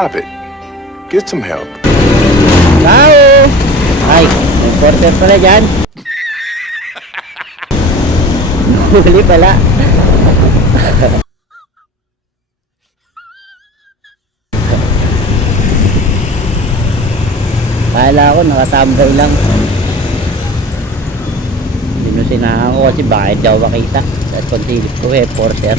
Stop it. Get some help. Tao! Ay, may porter pala dyan. Huli pala. Kala ko nakatambay lang. Sinusinahan ko kasi bakit daw makita. Tapos kung silip ko porter.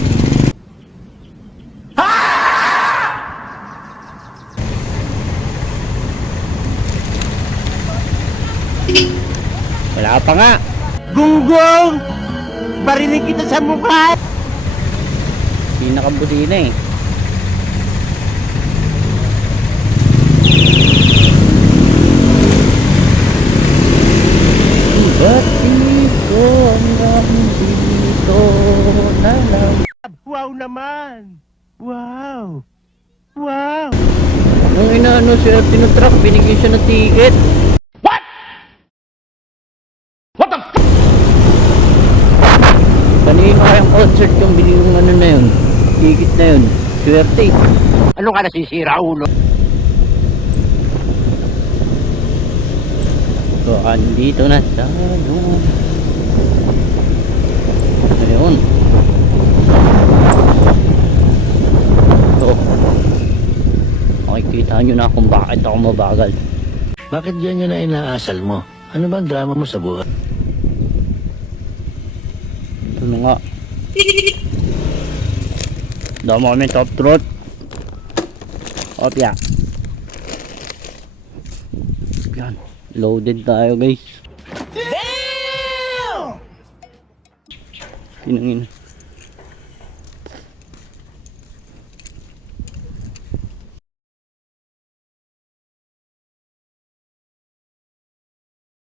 Wala pa nga. Gunggong! Barinig kita sa mukha! Hindi nakabusina eh. Ba't di ko hanggang dito na lang? Wow naman! Wow! Wow! Nung inaano siya tinutruck, binigyan siya ng ticket. Kanina kayang concert yung binigyan ano na yun, ticket na yun. Swerte. Ano ka nasisira, ulo? So, andito na tayo. Ayun. So, makikita nyo na kung bakit ako mabagal. Bakit yan na inaasal mo? Ano bang drama mo sa buhay? Ito na nga. Dama kami top throat. Opya. Yan. Loaded tayo guys. Damn! Pinangin.